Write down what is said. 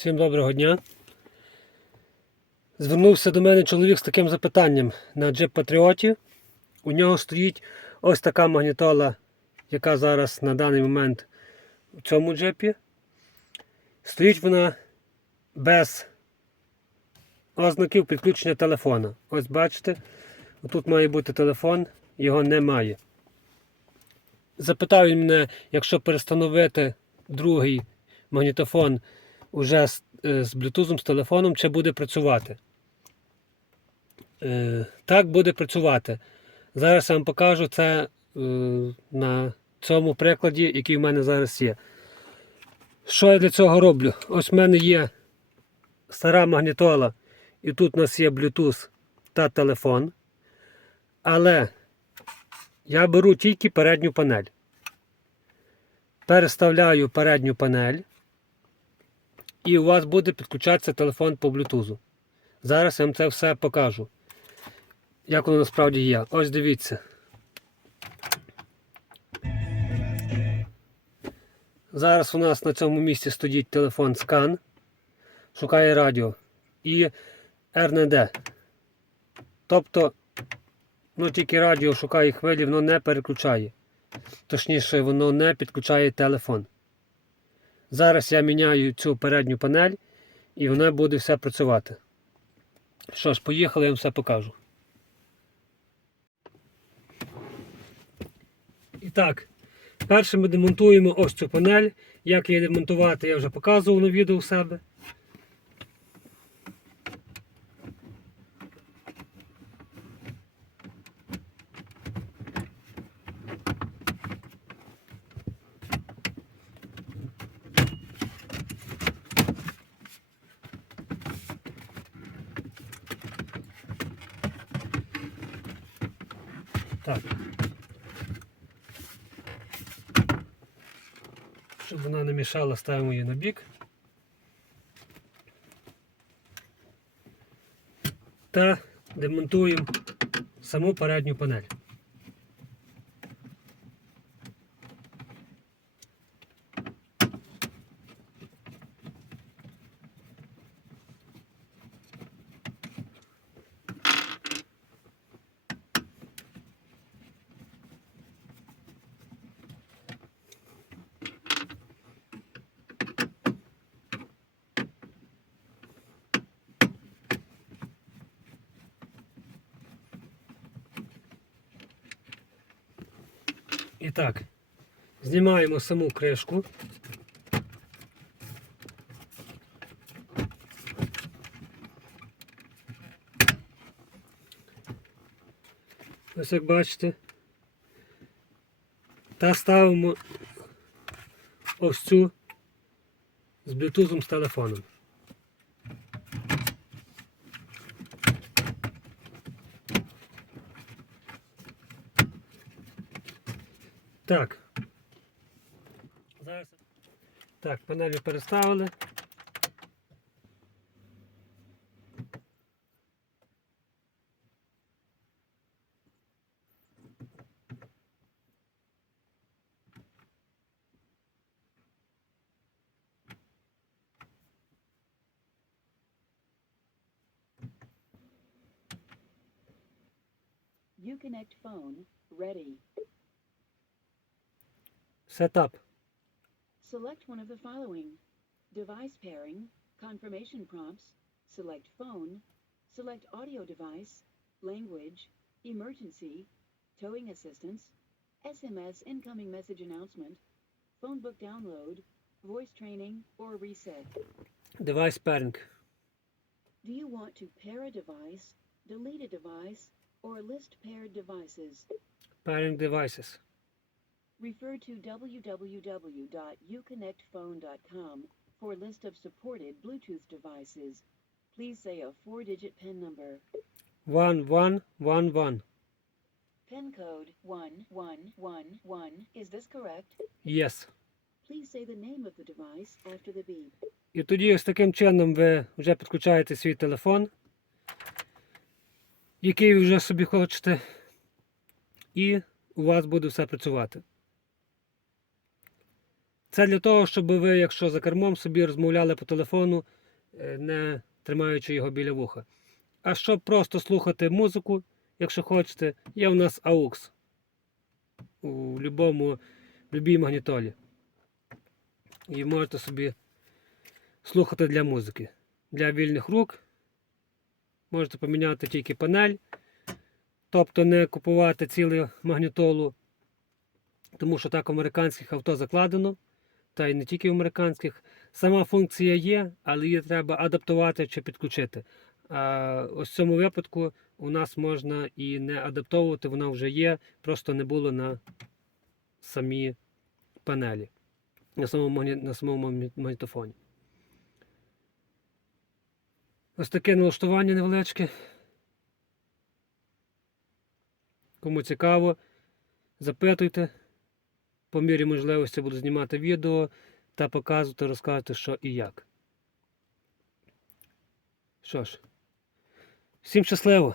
Всім доброго дня. Звернувся до мене чоловік з таким запитанням на Jeep Patriot. У нього стоїть ось така магнітола, яка зараз на даний момент у цьому джепі. Стоїть вона без ознаків підключення телефона. Ось бачите, тут має бути телефон, його немає. Запитав він мене, якщо перестановити другий магнітофон уже з, е, з Bluetooth, з телефоном, чи буде працювати. Е, так, буде працювати. Зараз я вам покажу це е, на цьому прикладі, який в мене зараз є. Що я для цього роблю? Ось в мене є стара магнітола, і тут у нас є Bluetooth та телефон. Але я беру тільки передню панель. Переставляю передню панель. І у вас буде підключатися телефон по Bluetooth. Зараз я вам це все покажу. Як воно насправді є. Ось дивіться. Зараз у нас на цьому місці стоїть телефон скан, шукає радіо і RND. Тобто, ну тільки радіо шукає хвилі, воно не переключає. Точніше, воно не підключає телефон. Зараз я міняю цю передню панель і вона буде все працювати. Що ж, поїхали, я вам все покажу. І так, перше ми демонтуємо ось цю панель. Як її демонтувати, я вже показував на відео у себе. Так. Щоб вона не мішала, ставимо її на бік. Та демонтуємо саму передню панель. І так, знімаємо саму кришку. Ось як бачите. Та ставимо ось цю з блютузом з телефоном. Так. Зараз. Так, панелі переставили. Uconnect phone ready. Setup. Select one of the following. Device pairing, confirmation prompts, select phone, select audio device, language, emergency, towing assistance, SMS incoming message announcement, phone book download, voice training, or reset. Device pairing. Do you want to pair a device, delete a device, or list paired devices? Pairing devices. Refer to www.uconnectphone.com for a list of supported Bluetooth devices. Please say a four-digit PIN number. One, one, one, one. PIN code 1111. Is this correct? Yes. Please say the name of the device after the beep. І тоді ось таким чином ви вже підключаєте свій телефон, який ви вже собі хочете, і у вас буде все працювати. Це для того, щоб ви, якщо за кермом собі розмовляли по телефону, е, не тримаючи його біля вуха. А щоб просто слухати музику, якщо хочете, є у нас AUX у любому, любій магнітолі. І можете собі слухати для музики. Для вільних рук можете поміняти тільки панель, тобто не купувати цілу магнітолу, тому що так в американських авто закладено, та й не тільки в американських. Сама функція є, але її треба адаптувати чи підключити. А ось в цьому випадку у нас можна і не адаптовувати, вона вже є, просто не було на самій панелі, на самому, на самому магнітофоні. Ось таке налаштування невеличке. Кому цікаво, запитуйте. По мірі можливості буду знімати відео та показувати, розказувати, що і як. Що ж, всім щасливо!